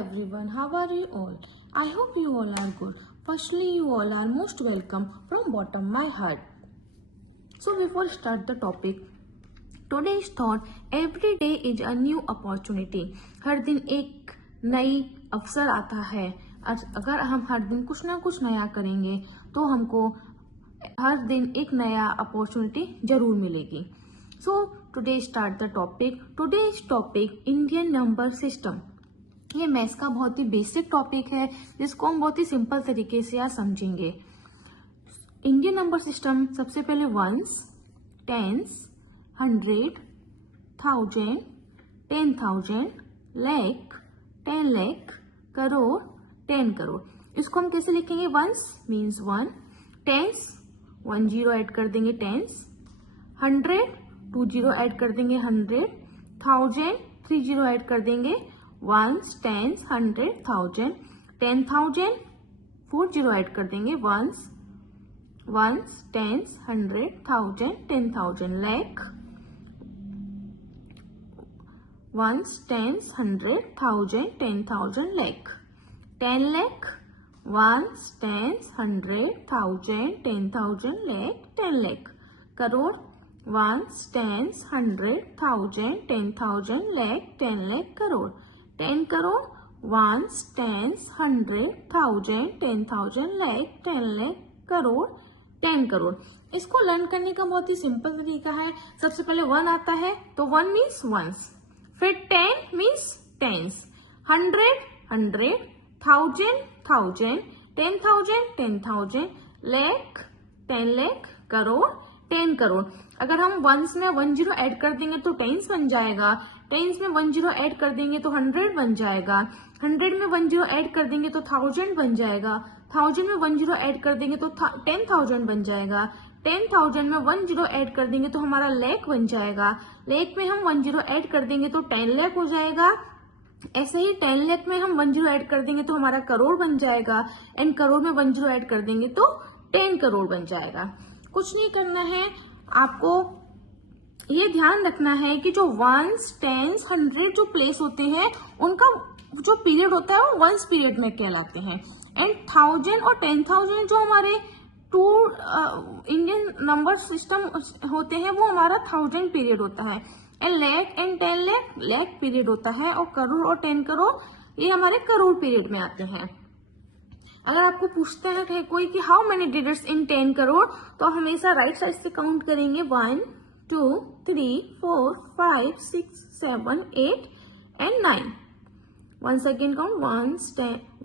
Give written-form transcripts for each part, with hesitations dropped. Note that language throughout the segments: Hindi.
everyone, how are you all? I hope you all are good. Firstly, you all are most welcome from bottom my heart. So before start the topic, today's thought, every day is a new opportunity. हर दिन एक नई अवसर आता है। अगर हम हर दिन कुछ ना कुछ नया करेंगे तो हमको हर दिन एक नया अपॉर्चुनिटी जरूर मिलेगी। So today start the topic. Today's topic Indian number system. ये मैथ्स का बहुत ही बेसिक टॉपिक है जिसको हम बहुत ही सिंपल तरीके से आज समझेंगे। इंडियन नंबर सिस्टम सबसे पहले वंस, टेंस, 100, 1000, 10,000, लाख, 10 लाख, करोड़, 10 करोड़। इसको हम कैसे लिखेंगे? वंस मीन्स 1, टेंस 1 0 ऐड कर देंगे टेंस, 100 2 0 ऐड कर देंगे 100, 1000 3 0 ऐड कर देंगे वंस, टेंस, 100, 1000, 10,000 4 0 ऐड कर देंगे ones, tens, 100, 1000, 10,000, lakh, ones, tens, 100, 1000, 10,000, lakh, 10 lakh, ones, tens, 100, 1000, 10,000, lakh, 10 lakh, crore, ones, tens, 100, 1000, 10,000, lakh, 10 lakh, crore, 10 crore, ones, tens, 100, 1000, 10,000, lakh, 10 lakh, crore, 10 crore. इसको लर्न करने का बहुत ही सिंपल तरीका है। सबसे पहले 1 आता है तो 1 मीन्स वंस, फिर 10 मीन्स टेंस, 100 100, 1000 1000, 10,000 10,000, लाख 10 लाख, करोड़ 10 करोड़। अगर हम वंस में 1 0 ऐड कर देंगे तो टेंस बन जाएगा, टेंस में 1 0 ऐड कर देंगे तो 100 बन जाएगा, 100 में 1 0 ऐड कर देंगे तो 1000 बन जाएगा, 1000 में 1 0 ऐड कर देंगे तो 10,000 बन जाएगा, 10,000 में 1 0 ऐड कर देंगे तो हमारा लाख बन जाएगा, लाख में हम 1 0 ऐड कर देंगे तो 10 लाख हो जाएगा। ऐसे ही 10 लाख में हम 1 0 ऐड कर देंगे तो हमारा करोड़ बन जाएगा, एंड करोड़ में 1 0 ऐड कर देंगे तो 10 करोड़ बन जाएगा। कुछ नहीं करना है, आपको ये ध्यान रखना है कि जो वंस, टेंस, 100 जो प्लेस होते हैं उनका जो पीरियड होता है वो वंस पीरियड में कहलाते हैं, एंड 1000 और 10,000 जो हमारे टू इंडियन नंबर सिस्टम होते हैं वो हमारा 1000 पीरियड होता है, and lakh and 10 lakh lakh period होता है, और करोड़ और 10 करोड़ ये हमारे करोड़ पीरियड में आते हैं। अगर आपको पूछता है कोई कि how many digits in 10 crore, तो हमेशा राइट साइड से काउंट करेंगे 1 2 3 4 5 6 7 8 and 9। once again count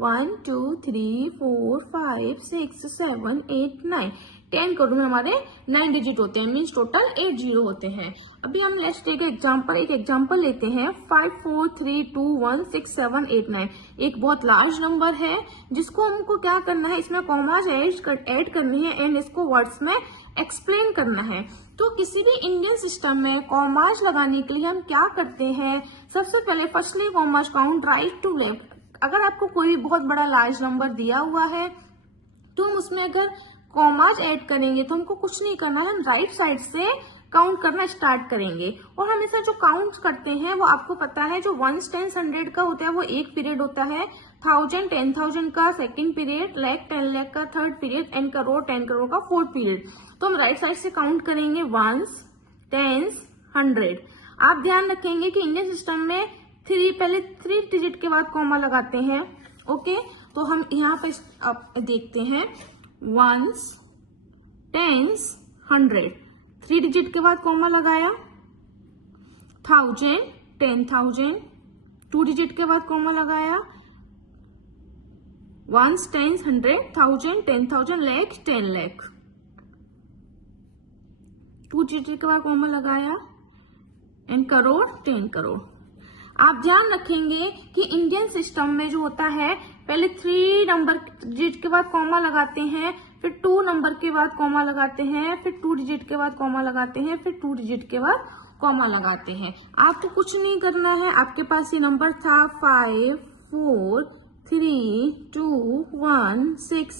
1 2 3 4 5 6 7 8 9। 10 crore में हमारे 9 डिजिट होते हैं, मीन्स टोटल 8 0 होते हैं। अभी हम लेट्स टेक एक एग्जांपल लेते हैं 5 4 3 2 1 6 7 8 9। एक बहुत लार्ज नंबर है जिसको हमको क्या करना है, इसमें कॉमास ऐड करनी है एंड इसको वर्ड्स में एक्सप्लेन करना है। तो किसी भी इंडियन सिस्टम में कॉमास लगाने के लिए हम क्या करते हैं? सबसे पहले firstly commas count right to left. अगर आपको कोई बहुत बड़ा लार्ज नंबर दिया हुआ है तो हम उसमें अगर कॉमास ऐड करेंगे तो हमको कुछ नहीं करना है, हम राइट साइड से काउंट करना स्टार्ट करेंगे। और हमेशा जो काउंट करते हैं वो आपको पता है, जो 1 10 100 का होता है वो एक पीरियड होता है, 1000 10,000 का सेकंड पीरियड, लाख 10 लाख का third period, and crore 10 crore का फोर्थ पीरियड। तो हम राइट साइड से काउंट करेंगे वंस, टेंस, 100। आप ध्यान रखेंगे कि इंडियन सिस्टम में पहले 3 डिजिट के बाद कॉमा लगाते हैं। ओके, तो हम यहाँ पे देखते हैं वंस, टेंस, 100, 3 डिजिट के बाद कॉमा लगाया, 1000 10,000, 2 डिजिट के बाद कॉमा लगाया, ones, tens, 100, 1000 10,000, lakh 10 lakh, 2 digit के बाद कॉमा लगाया, एंड करोड़ 10 करोड़। आप ध्यान रखेंगे कि इंडियन सिस्टम में जो होता है पहले 3 नंबर डिजिट के बाद कॉमा लगाते हैं, फिर 2 नंबर के बाद कॉमा लगाते हैं, फिर 2 डिजिट के बाद कॉमा लगाते हैं, फिर 2 डिजिट के बाद कॉमा लगाते हैं। आपको कुछ नहीं करना है, आपके पास ये नंबर था 5 4 3 2 1 6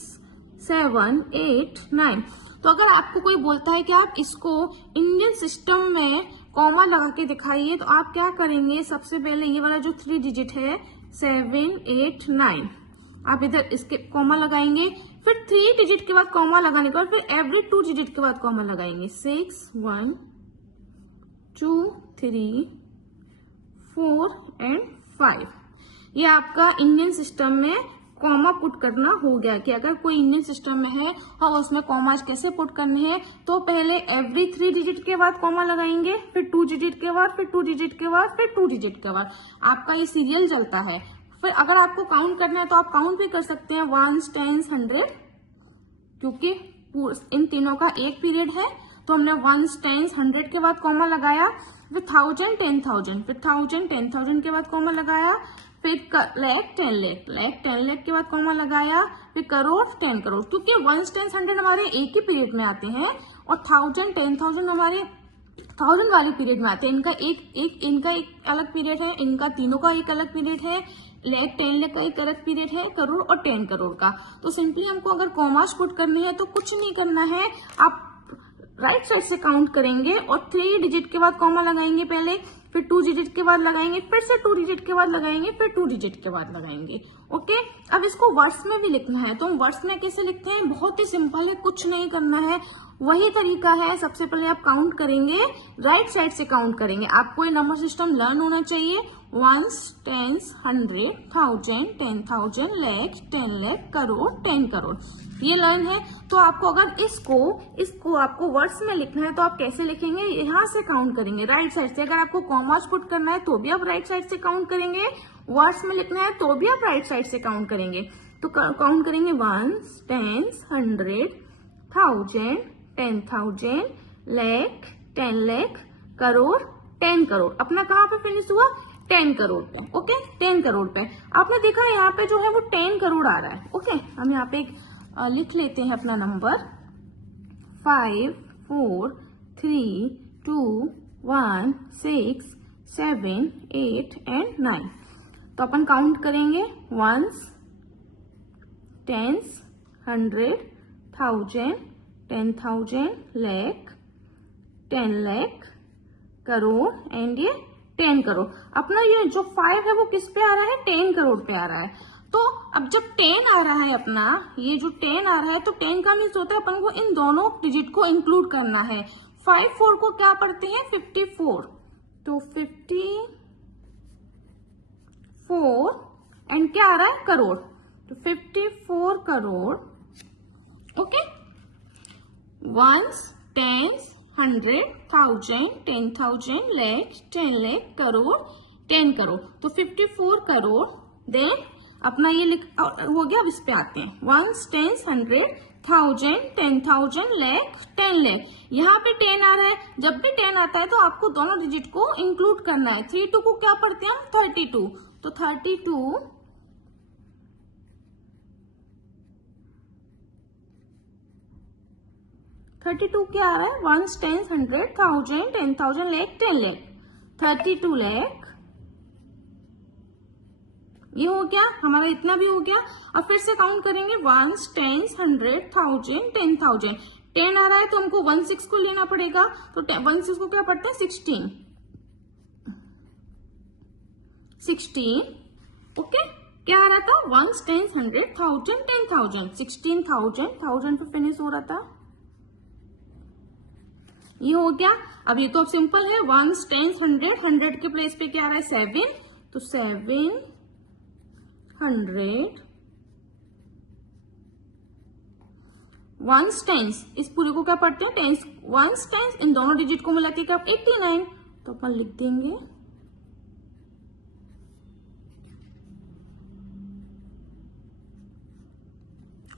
7 8 9। तो अगर आपको कोई बोलता है कि आप इसको इंडियन सिस्टम में कॉमा लगा के दिखाइए, तो आप क्या करेंगे? सबसे पहले ये वाला जो 3 डिजिट है 7, 8, 9। आप इधर इसके कॉमा लगाएंगे, फिर 3 डिजिट के बाद कॉमा लगाने के बाद फिर एवरी 2 डिजिट के बाद कॉमा लगाएंगे। 6, 1, 2, 3, 4 एंड 5। ये आपका इंडियन सिस्टम में कॉमा पुट करना हो गया कि अगर कोई इंडियन सिस्टम में है और उसमें कॉमा कैसे पुट करने हैं, तो पहले एवरी 3 डिजिट के बाद कॉमा लगाएंगे, फिर 2 डिजिट के बाद, फिर 2 डिजिट के बाद, फिर 2 डिजिट के बाद। आपका ये सीरियल चलता है। फिर अगर आपको काउंट करना है तो आप काउंट भी कर सकते हैं 1s, 10s, 100, क्योंकि इन तीनों का एक पीरियड है। तो हमने 1s, 10s, 100 के बाद कॉमा लगाया, फिर 1000, 10,000, फिर 1000, 10,000 के बाद कॉमा लगाया, फिर लाख, 10 लाख, लाख, 10 लाख के बाद कॉमा लगाया, फिर करोड़, 10 करोड़। क्योंकि 1s, 10s, 100 हमारे एक ही पीरियड में आते हैं और 1000, 10,000 हमारे 1000 वाले पीरियड में आते हैं। इनका एक अलग पीरियड है, इनका तीनों का एक अलग पीरियड है। लाख, 10 लाख का एक अलग पीरियड है, करोड़ और 10 करोड़ का। तो सिंपली हमको अगर कॉमास पुट करनी है तो कुछ नहीं करना है, आप राइट साइड से काउंट करेंगे और 3 डिजिट के बाद कॉमा लगाएंगे पहले, फिर 2 डिजिट के बाद लगाएंगे, फिर से 2 डिजिट के बाद लगाएंगे, फिर 2 डिजिट के बाद लगाएंगे। ओके, अब इसको वर्ड्स में भी लिखना है, तो हम वर्ड्स में कैसे लिखते हैं? बहुत ही सिंपल है, कुछ नहीं करना है, वही तरीका है। सबसे पहले आप काउंट करेंगे, राइट साइड से काउंट करेंगे। आपको ये नंबर सिस्टम लर्न होना चाहिए। 1s, 10s, 100, 1000, 10,000, लाख, 10 लाख, करोड़, 10 करोड़, ये लर्न है। तो आपको अगर इसको आपको वर्ड्स में लिखना है तो आप कैसे लिखेंगे? यहाँ से काउंट करेंगे राइट साइड से। अगर आपको कॉमास पुट करना है तो भी आप राइट साइड से काउंट करेंगे, वर्ड्स में लिखना है तो भी आप राइट साइड से काउंट करेंगे। तो काउंट करेंगे 1s, 10s, 100, 1000, 10,000, लाख, 10 लाख, करोड़, 10 करोड़। अपना कहाँ पे फिनिश हुआ? 10 करोड़ पे। ओके, 10 करोड़ पे आपने देखा यहाँ पे जो है वो 10 करोड़ आ रहा है। ओके, हम यहाँ पे लिख लेते हैं अपना नंबर 5, 4, 3, 2, 1, 6, 7, 8 एंड 9। तो अपन काउंट करेंगे 1s, 10s, 100, 1000, 10,000, lakh, 10 lakh, crore and ये 10 करोड़। अपना ये जो 5 है वो किस पे आ रहा है? 10 करोड़ पे आ रहा है। तो अब जब 10 आ रहा है अपना, ये जो 10 आ रहा है, तो 10 का मीन्स होता है अपन को इन दोनों डिजिट को इंक्लूड करना है। 5, 4 को क्या पढ़ते हैं? 54। तो 54 एंड क्या आ रहा है? करोड़। तो 54 crore. Okay, 1s, 10s, 100, 1000, 10,000, lakh, 10 lakh, crore, 10 crore. तो 54 करोड़। देन अपना ये हो गया। अब इस पे आते हैं 1s, 10s, 100, 1000, 10,000, लाख, 10 लाख। यहाँ पे 10 आ रहा है। जब भी 10 आता है तो आपको दोनों डिजिट को इंक्लूड करना है। 32 को क्या पढ़ते हैं हम? 32। तो 32 क्या आ रहा है? 1s, 10s, 100, 1000, 10,000, lakh, 10 lakh, 32 lakh. ये हो गया हमारा, इतना भी हो गया। अब फिर से काउंट करेंगे 1s, 10s, 100, 1000, 10,000। 10 आ रहा है तो हमको 16 को लेना पड़ेगा। तो 16 को क्या पढ़ते हैं? 16। ओके, क्या आ रहा था? 1s, 10s, 100, 1000, 10,000, 16,000, 1000 पे फिनिश हो रहा था। ये हो गया। अब ये तो अब सिंपल है। 1s, 10s, 100, 100 के प्लेस पे क्या आ रहा है? 7। तो 700, 1s, 10s, इस पूरे को क्या पढ़ते हैं? 10s। 1s, 10s, इन दोनों डिजिट को मिला के क्या? 89। तो अपन लिख देंगे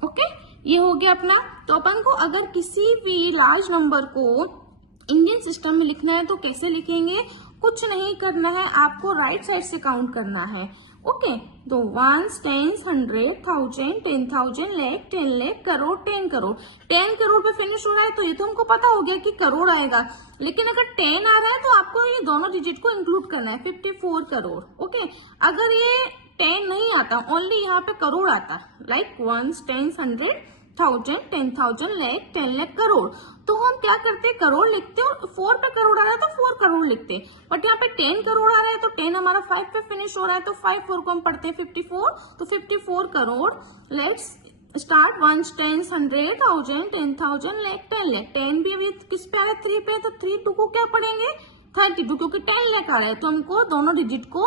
ओके, ये हो गया अपना। तो अपन को अगर किसी भी लार्ज नंबर को इंडियन सिस्टम में लिखना है तो कैसे लिखेंगे? कुछ नहीं करना है, आपको राइट साइड से काउंट करना है। ओके, तो 1s, 10s, 100, 1000, 10,000, लाख, 10 लाख, करोड़, 10 करोड़। 10 करोड़ पे फिनिश हो रहा है तो ये तो हमको पता हो गया कि करोड़ आएगा। लेकिन अगर 10 आ रहा है तो आपको ये दोनों डिजिट को इंक्लूड करना है। 54 करोड़। ओके, अगर ये 10 नहीं आता, ओनली यहाँ पे करोड़ आता, like 1s, 10s, 100, thousand, 10,000, lakh, 10 lakh, crore. तो हम क्या करते हैं, करोड़ लिखते हैं और 4 पे करोड़ आ रहा है तो 4 करोड़ लिखते हैं। बट यहाँ पे 10 करोड़ आ रहा है तो 10 हमारा 5 पे फिनिश हो रहा है तो 5 4 को हम पढ़ते हैं 54, तो 54 करोड़। Let's start, 1 10 100 1000 10,000, lakh, 10 lakh. 10 भी अभी किस पे आ रहा है, 3 पे, तो 3 2 को क्या पढ़ेंगे, 32, क्योंकि 10 लाख आ रहा है तो हमको दोनों डिजिट को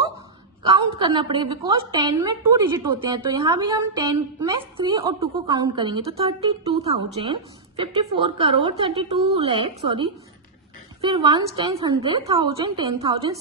काउंट करना पड़ेगा, बिकॉज 10 में 2 डिजिट होते हैं। तो यहाँ भी हम 10 में 3 और 2 को काउंट करेंगे तो 32,000, 54 करोड़, 32 लाख, सॉरी, फिर 1 10 100 1000 10,000,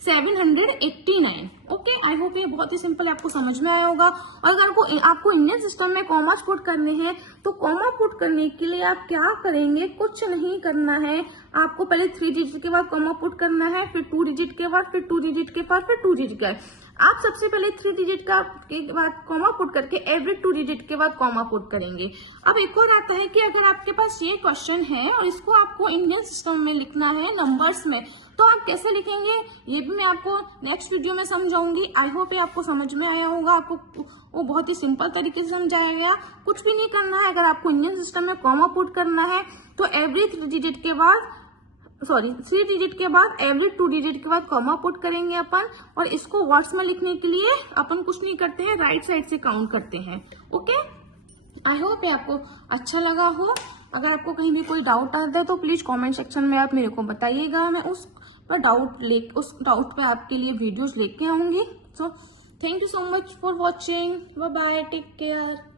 16,789। ओके, आई होप ये बहुत ही सिंपल आपको समझ में आया होगा। और अगर आपको इंडियन सिस्टम में कॉमा पुट करने हैं तो कॉमा पुट करने के लिए आप क्या करेंगे, कुछ नहीं करना है। आपको पहले 3 डिजिट के बाद कॉमा पुट करना है, फिर 2 डिजिट के बाद, फिर 2 डिजिट के बाद, फिर 2 डिजिट के बाद। आप सबसे पहले 3 डिजिट के बाद कॉमा पुट करके एवरी 2 डिजिट के बाद कॉमा पुट करेंगे। अब एक और आता है कि अगर आपके पास ये क्वेश्चन है और इसको आपको इंडियन सिस्टम में लिखना है नंबर्स में, तो आप कैसे लिखेंगे ये भी मैं आपको नेक्स्ट वीडियो में समझाऊंगी। आई होप ये आपको समझ में आया होगा। आपको वो बहुत ही सिंपल तरीके से समझाया गया, कुछ भी नहीं करना है। अगर आपको इंडियन सिस्टम में कॉमा पुट करना है तो एवरी 3 डिजिट के बाद, सॉरी 3 डिजिट के बाद एवरी 2 डिजिट के बाद कॉमा पुट करेंगे अपन। और इसको वर्ड्स में लिखने के लिए अपन कुछ नहीं करते हैं, राइट साइड से काउंट करते हैं। ओके, आई होप ये आपको अच्छा लगा हो। अगर आपको कहीं भी कोई डाउट आता है तो प्लीज कमेंट सेक्शन में आप मेरे को बताइएगा, मैं उस डाउट पे आपके लिए वीडियोस लेके आऊंगी। So thank you so much for watching, bye bye, take care.